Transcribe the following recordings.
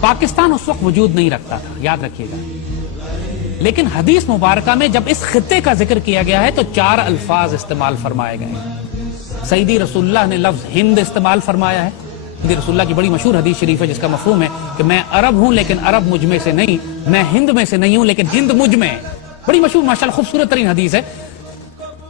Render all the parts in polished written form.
پاکستان اس وقت وجود نہیں رکھتا تھا، یاد رکھیے گا، لیکن حدیث مبارکہ میں جب اس خطے کا ذکر کیا گیا ہے تو 4 الفاظ استعمال فرمائے گئے ہیں۔ سیدی رسول اللہ نے لفظ ہند استعمال فرمایا ہے۔ سیدی رسول اللہ کی بڑی مشہور حدیث شریف ہے جس کا مفہوم ہے کہ میں عرب ہوں لیکن عرب مجھ میں سے نہیں، میں ہند میں سے نہیں ہوں لیکن ہند مجھ میں ہے۔ بڑی مشہور ماشاءاللہ خوبصورت ترین حدیث ہے۔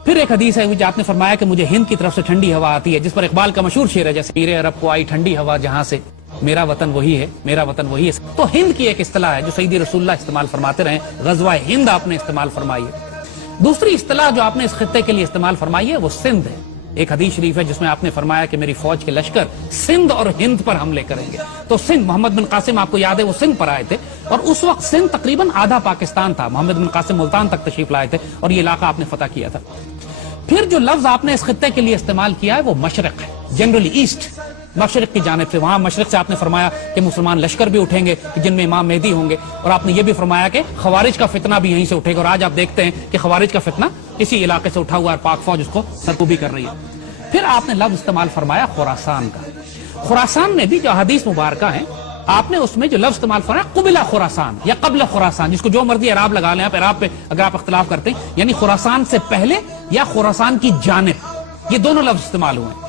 پھر ایک حدیث ہے جو آپ نے فرمایا کہ مجھے ہند کی طرف سے ٹھنڈی ہوا آتی ہے، جس پر اقبال کا مشہور شعر ہے، جیسے پیر عرب کو آئی ٹھنڈی ہوا جہاں سے، میرا وطن وہی ہے، میرا وطن وہی ہے۔ تو ہند کی ایک اصطلاح ہے جو سیدی رسول اللہ استعمال فرماتے رہے، غزوہ ہند آپ نے استعمال فرمائی ہے۔ دوسری اصطلاح جو آپ نے اس خطے کے لیے استعمال فرمائی ہے وہ سندھ ہے۔ ایک حدیث شریف ہے جس میں آپ نے فرمایا کہ میری فوج کے لشکر سندھ اور ہند پر حملے کریں گے۔ تو سندھ، محمد بن قاسم آپ کو یاد ہے وہ سندھ پر آئے تھے، اور اس وقت سندھ تقریباً آدھا پاکستان تھا۔ محمد بن قاسم ملتان تک تشریف لائے تھے اور یہ علاقہ آپ نے فتح کیا تھا۔ پھر جو لفظ آپ نے اس خطے کے لیے استعمال کیا ہے وہ مشرق ہے، جنرلی ایسٹ، مشرق کی جانب سے۔ وہاں مشرق سے آپ نے فرمایا کہ مسلمان لشکر بھی اٹھیں گے جن میں امام مہدی ہوں گے، اور آپ نے یہ بھی فرمایا کہ خوارج کا فتنہ بھی یہیں سے اٹھے گا، اور آج آپ دیکھتے ہیں کہ خوارج کا فتنہ اسی علاقے سے اٹھا ہوا ہے، پاک فوج اس کو سرکوبی کر رہی ہے۔ پھر آپ نے لفظ استعمال فرمایا خراسان کا۔ خراسان میں بھی جو حدیث مبارکہ ہیں آپ نے اس میں جو لفظ استعمال فرمایا قبلہ خراسان یا قبل خراسان، جس کو جو مرضی اعراب لگا لیں آپ، اعراب پہ اگر آپ اختلاف کرتے ہیں، یعنی خراسان سے پہلے یا خراسان کی جانب، یہ دونوں لفظ استعمال ہوئے ہیں۔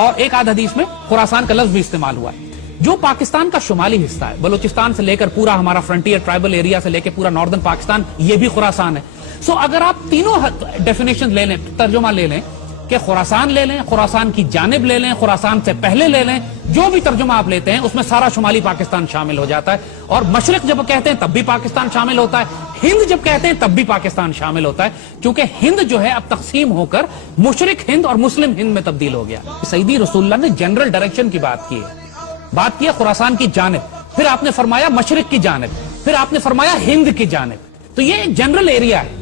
اور ایک آدھ حدیث میں خراسان کا لفظ بھی استعمال ہوا ہے، جو پاکستان کا شمالی حصہ ہے، بلوچستان سے لے کر پورا ہمارا فرنٹیئر ٹرائبل ایریا سے لے کے پورا ناردرن پاکستان، یہ بھی خراسان ہے۔ سو اگر آپ تینوں ڈیفینیشن لے لیں، ترجمہ لے لیں کہ خراسان لے لیں، خراسان کی جانب لے لیں، خراسان سے پہلے لے لیں، جو بھی ترجمہ آپ لیتے ہیں اس میں سارا شمالی پاکستان شامل ہو جاتا ہے۔ اور مشرق جب کہتے ہیں تب بھی پاکستان شامل ہوتا ہے، ہند جب کہتے ہیں تب بھی پاکستان شامل ہوتا ہے، کیونکہ ہند جو ہے اب تقسیم ہو کر مشرق ہند اور مسلم ہند میں تبدیل ہو گیا۔ سیدی رسول اللہ نے جنرل ڈائریکشن کی بات کی ہے، خراسان کی جانب، پھر آپ نے فرمایا مشرق کی جانب، پھر آپ نے فرمایا ہند کی جانب۔ تو یہ ایک جنرل ایریا ہے،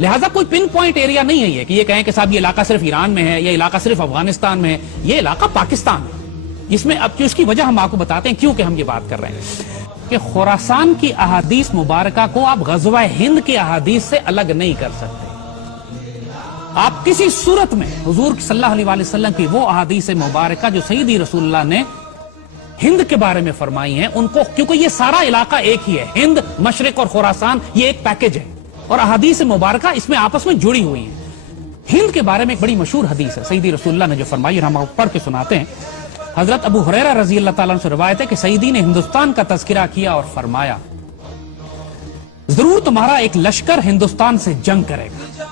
لہٰذا کوئی پن پوائنٹ ایریا نہیں ہے یہ کہ یہ کہیں کہ صاحب یہ علاقہ صرف ایران میں ہے، یہ علاقہ صرف افغانستان میں ہے، یہ علاقہ پاکستان ہے۔ اس میں اب اس کی وجہ ہم آپ کو بتاتے ہیں کیوں کہ ہم یہ بات کر رہے ہیں کہ خراسان کی احادیث مبارکہ کو آپ غزوہ ہند کی احادیث سے الگ نہیں کر سکتے۔ آپ کسی صورت میں حضور صلی اللہ علیہ وآلہ وسلم کی وہ احادیث مبارکہ جو سیدی رسول اللہ نے ہند کے بارے میں فرمائی ہیں ان کو، کیونکہ یہ سارا علاقہ ایک ہی ہے، ہند، مشرق اور خراسان یہ ایک پیکج ہے، اور احادیث مبارکہ اس میں آپس میں جڑی ہوئی ہیں۔ ہند کے بارے میں ایک بڑی مشہور حدیث ہے سیدی رسول اللہ نے جو فرمائی، اور ہم آپ پڑھ کے سناتے ہیں۔ حضرت ابو ہریرہ رضی اللہ تعالیٰ عنہ سے روایت ہے کہ سیدی نے ہندوستان کا تذکرہ کیا اور فرمایا ضرور تمہارا ایک لشکر ہندوستان سے جنگ کرے گا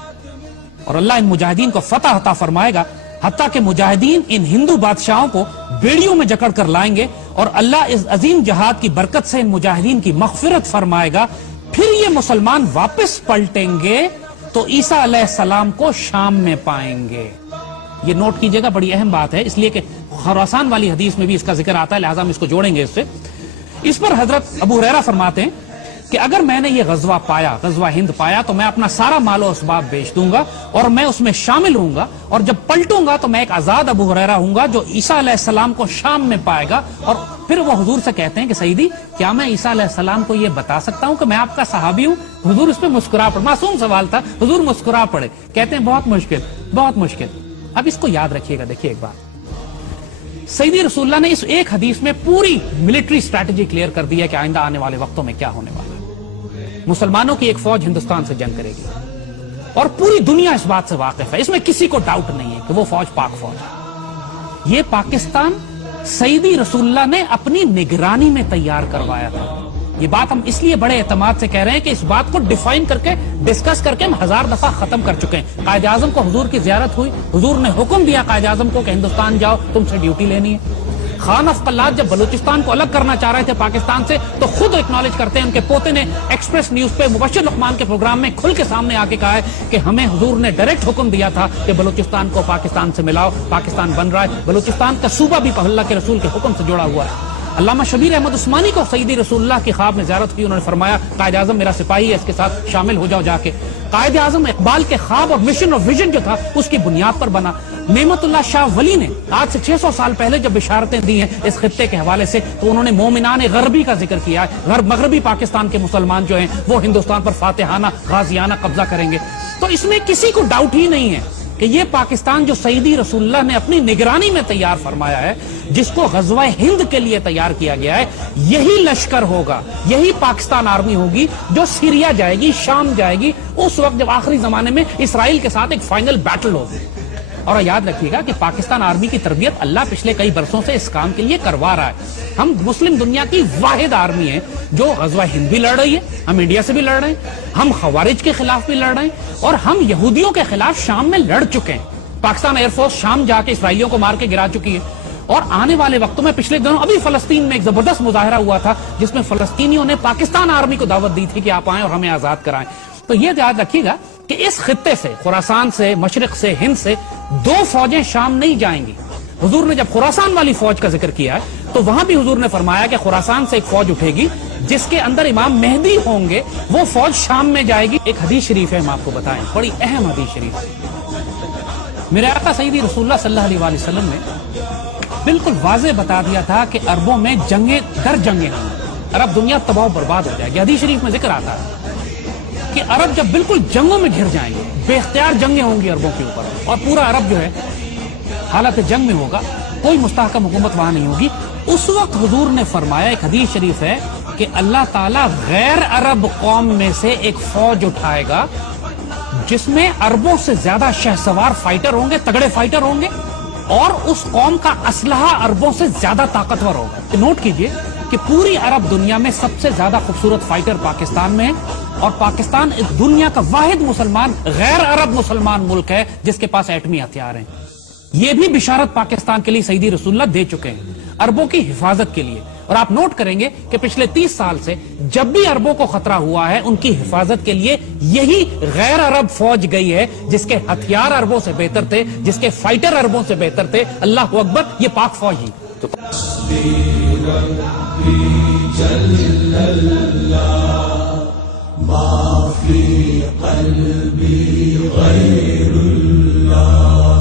اور اللہ ان مجاہدین کو فتح عطا فرمائے گا، حتیٰ کہ مجاہدین ان ہندو بادشاہوں کو بیڑیوں میں جکڑ کر لائیں گے، اور اللہ اس عظیم جہاد کی برکت سے ان مجاہدین کی مغفرت فرمائے گا۔ پھر یہ مسلمان واپس پلٹیں گے تو عیسیٰ علیہ السلام کو شام میں پائیں گے۔ یہ نوٹ کیجئے گا، بڑی اہم بات ہے، اس لیے کہ خراسان والی حدیث میں بھی اس کا ذکر آتا ہے، لہٰذا ہم اس کو جوڑیں گے اس سے۔ اس پر حضرت ابو ہریرہ فرماتے ہیں کہ اگر میں نے یہ غزوہ پایا، غزوہ ہند پایا، تو میں اپنا سارا مال و اسباب بیچ دوں گا اور میں اس میں شامل ہوں گا، اور جب پلٹوں گا تو میں ایک آزاد ابو ہریرہ ہوں گا جو عیسیٰ علیہ السلام کو شام میں پائے گا۔ اور پھر وہ حضور سے کہتے ہیں کہ سیدی کیا میں عیسیٰ علیہ السلام کو یہ بتا سکتا ہوں کہ میں آپ کا صحابی ہوں؟ حضور اس پہ مسکرا پڑے، معصوم سوال تھا، حضور مسکرا پڑے، کہتے ہیں بہت مشکل، بہت مشکل۔ اب اس کو یاد رکھیے گا، دیکھیے ایک بات، سیدی رسول اللہ نے اس ایک حدیث میں پوری ملٹری سٹریٹجی کلیئر کر دی ہے کہ آئندہ آنے والے وقتوں میں کیا ہونے والا ہے۔ مسلمانوں کی ایک فوج ہندوستان سے جنگ کرے گی اور پوری دنیا اس بات سے واقف ہے، اس میں کسی کو ڈاؤٹ نہیں ہے کہ وہ فوج پاک فوج ہے۔ یہ پاکستان سیدی رسول اللہ نے اپنی نگرانی میں تیار کروایا تھا۔ یہ بات ہم اس لیے بڑے اعتماد سے کہہ رہے ہیں کہ اس بات کو ڈیفائن کر کے، ڈسکس کر کے ہم 1000 دفعہ ختم کر چکے ہیں۔ قائد اعظم کو حضور کی زیارت ہوئی، حضور نے حکم دیا قائد اعظم کو کہ ہندوستان جاؤ، تم سے ڈیوٹی لینی ہے۔ خان اف قلات جب بلوچستان کو الگ کرنا چاہ رہے تھے پاکستان سے تو خود اکنالج کرتے ہیں، ان کے پوتے نے ایکسپریس نیوز پہ مبشر لقمان کے پروگرام میں کھل کے سامنے آ کے کہا ہے کہ ہمیں حضور نے ڈائریکٹ حکم دیا تھا کہ بلوچستان کو پاکستان سے ملاؤ، پاکستان بن رہا ہے، بلوچستان کا صوبہ بھی اللہ کے رسول کے حکم سے جڑا ہوا ہے۔ علامہ شبیر احمد عثمانی کو سیدی رسول اللہ کی خواب میں زیارت کی، انہوں نے فرمایا قائد اعظم میرا سپاہی ہے، اس کے ساتھ شامل ہو جاؤ جا کے۔ قائد اعظم اقبال کے خواب اور مشن اور ویژن جو تھا اس کی بنیاد پر بنا۔ نعمت اللہ شاہ ولی نے آج سے 600 سال پہلے جب بشارتیں دی ہیں اس خطے کے حوالے سے تو انہوں نے مومنان غربی کا ذکر کیا ہے، مغربی پاکستان کے مسلمان جو ہیں وہ ہندوستان پر فاتحانہ غازیانہ قبضہ کریں گے۔ تو اس میں کسی کو ڈاؤٹ ہی نہیں ہے کہ یہ پاکستان جو سیدی رسول اللہ نے اپنی نگرانی میں تیار فرمایا ہے، جس کو غزوہ ہند کے لیے تیار کیا گیا ہے، یہی لشکر ہوگا، یہی پاکستان آرمی ہوگی جو سیریا جائے گی، شام جائے گی، اس وقت جب آخری زمانے میں اسرائیل کے ساتھ ایک فائنل بیٹل ہوگی۔ اور یاد رکھیے گا کہ پاکستان آرمی کی تربیت اللہ پچھلے کئی برسوں سے اس کام کے لیے کروا رہا ہے۔ ہم مسلم دنیا کی واحد آرمی ہے جو غزوہ ہند بھی لڑ رہی ہے، ہم انڈیا سے بھی لڑ رہے ہیں، ہم خوارج کے خلاف بھی لڑ رہے ہیں، اور ہم یہودیوں کے خلاف شام میں لڑ چکے ہیں۔ پاکستان ایئر فورس شام جا کے اسرائیلیوں کو مار کے گرا چکی ہے، اور آنے والے وقتوں میں پچھلے دنوں ابھی فلسطین میں ایک زبردست مظاہرہ ہوا تھا جس میں فلسطینیوں نے پاکستان آرمی کو دعوت دی تھی کہ آپ آئیں اور ہمیں آزاد کرائیں۔ تو یہ یاد رکھیے گا کہ اس خطے سے، خراسان سے، مشرق سے، ہند سے 2 فوجیں شام نہیں جائیں گی۔ حضور نے جب خراسان والی فوج کا ذکر کیا ہے تو وہاں بھی حضور نے فرمایا کہ خراسان سے ایک فوج اٹھے گی جس کے اندر امام مہدی ہوں گے، وہ فوج شام میں جائے گی۔ ایک حدیث شریف ہے، ہم آپ کو بتائیں، بڑی اہم حدیث شریف۔ میرے آقا سیدی رسول اللہ صلی اللہ علیہ وسلم نے بالکل واضح بتا دیا تھا کہ عربوں میں جنگیں در جنگیں ہوں، عرب دنیا تباہ و برباد ہو جائے گی۔ حدیث شریف میں ذکر آتا ہے کہ عرب جب بالکل جنگوں میں گھر جائیں گے، بے اختیار جنگیں ہوں گی عربوں کے اوپر، اور پورا عرب جو ہے حالت جنگ میں ہوگا، کوئی مستحکم حکومت وہاں نہیں ہوگی، اس وقت حضور نے فرمایا، ایک حدیث شریف ہے کہ اللہ تعالیٰ غیر عرب قوم میں سے ایک فوج اٹھائے گا جس میں عربوں سے زیادہ شہسوار فائٹر ہوں گے، تگڑے فائٹر ہوں گے، اور اس قوم کا اسلحہ عربوں سے زیادہ طاقتور ہوگا۔ نوٹ کیجئے کہ پوری عرب دنیا میں سب سے زیادہ خوبصورت فائٹر پاکستان میں ہے، اور پاکستان اس دنیا کا واحد مسلمان غیر عرب مسلمان ملک ہے جس کے پاس ایٹمی ہتھیار ہیں۔ یہ بھی بشارت پاکستان کے لیے سیدی رسول اللہ دے چکے ہیں، عربوں کی حفاظت کے لیے۔ اور آپ نوٹ کریں گے کہ پچھلے 30 سال سے جب بھی عربوں کو خطرہ ہوا ہے، ان کی حفاظت کے لیے یہی غیر عرب فوج گئی ہے جس کے ہتھیار عربوں سے بہتر تھے، جس کے فائٹر عربوں سے بہتر تھے۔ اللہ اکبر، یہ پاک فوج ہی۔ ما في قلبي غير الله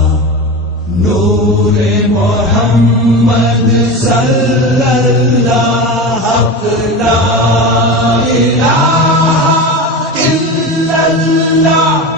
نور محمد صلى الله حق لا إله إلا الله